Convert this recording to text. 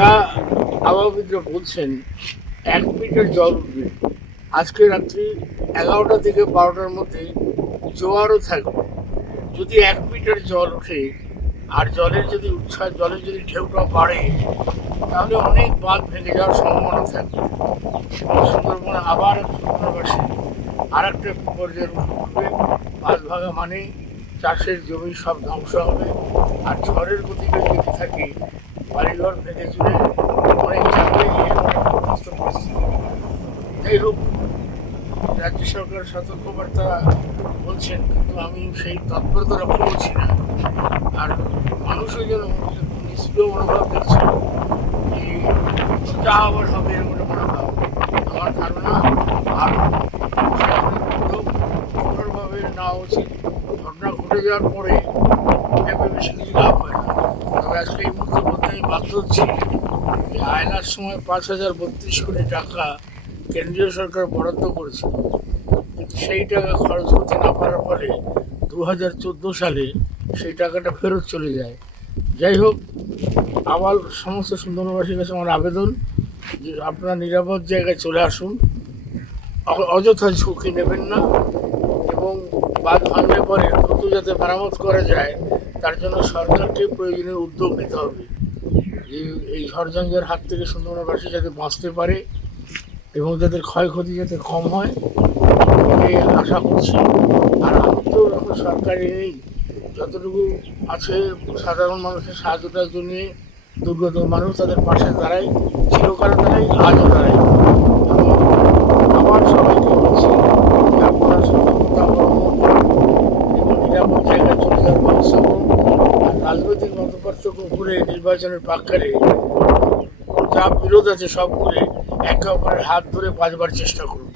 যা আবহাওয়াবিদরা বলছেন 1 মিটার জল উঠবে আজকে রাত্রি 11টা থেকে 12টার মধ্যে। জোয়ারও থাকবে। যদি 1 মিটার জল ওঠে আর জলের যদি উচ্ছ্বাস, জলের যদি ঢেউটা বাড়ে, তাহলে অনেক বাঁধ ভেঙে যাওয়ার সম্ভাবনা থাকবে। সুন্দরবনে আবার সুন্দরবাসী আর একটা বিপর্যয়ের মুখে উঠবে। বাঁধ ভাঙা মানে চাষের জমি সব ধ্বংস হবে। আর ঝড়ের গতিবেগ যদি থাকে, বাড়িঘর ভেঙে চুরে অনেক জায়গায় ক্ষতিগ্রস্ত পরিস্থিতি। যাই হোক, রাজ্য সরকার সতর্কবার্তা বলছেন, কিন্তু আমি সেই তৎপরতা লক্ষ্য করছি না। আর মানুষও যেন একটু নিষ্ক্রিয় মনোভাব দেখছে যে যা আবার হবে এর মনে মনোভাব। আমার ধারণা আরও কঠোরভাবে নেওয়া উচিত। ঘটনা ঘটে যাওয়ার পরে ভেবে বেশি কিছু লাভ হয় না। তবে আজকে এই মুহূর্তে বলতে আমি বাধ্য হচ্ছি যে আয়নার সময় 5,032 কোটি টাকা কেন্দ্রীয় সরকার বরাদ্দ করেছিল, কিন্তু সেই টাকা খরচ করতে না পারার ফলে 2014 সালে সেই টাকাটা ফেরত চলে যায়। যাই হোক, আবার সমস্ত সুন্দরবাসীর কাছে আমার আবেদন যে আপনারা নিরাপদ জায়গায় চলে আসুন, অযথা ঝুঁকি নেবেন না, এবং বাঁধ ভাঙলে পরে দ্রুত যাতে মেরামত করা যায় তার জন্য সরকারকে প্রয়োজনীয় উদ্যোগ নিতে হবে। এই ঝড়ঝঞ্ঝার হাত থেকে সুন্দরবনবাসী যাতে বাঁচতে পারে এবং যাদের ক্ষয়ক্ষতি যাতে কম হয়, এটাই আশা করছি। আর আমি তো এখন সরকারি নেই, যতটুকু আছে সাধারণ মানুষের সাহায্যটার জন্য দুর্গত মানুষ তাদের পাশে দাঁড়াই, চিরকাল দাঁড়াই, আজও দাঁড়াই। আমি আবার সবাইকে বলছি যে আপনারা সতর্কতা অবলম্বন করুন এবং নিরাপদ জায়গায় চলে যাওয়ার ব্যবস্থা করুন। আর রাজনৈতিক মতপার্থক্য ভুলে নির্বাচনের প্রাক্কালে যা বিরোধ আছে সব করে একে অপরের হাত ধরে বাঁচবার চেষ্টা করুন।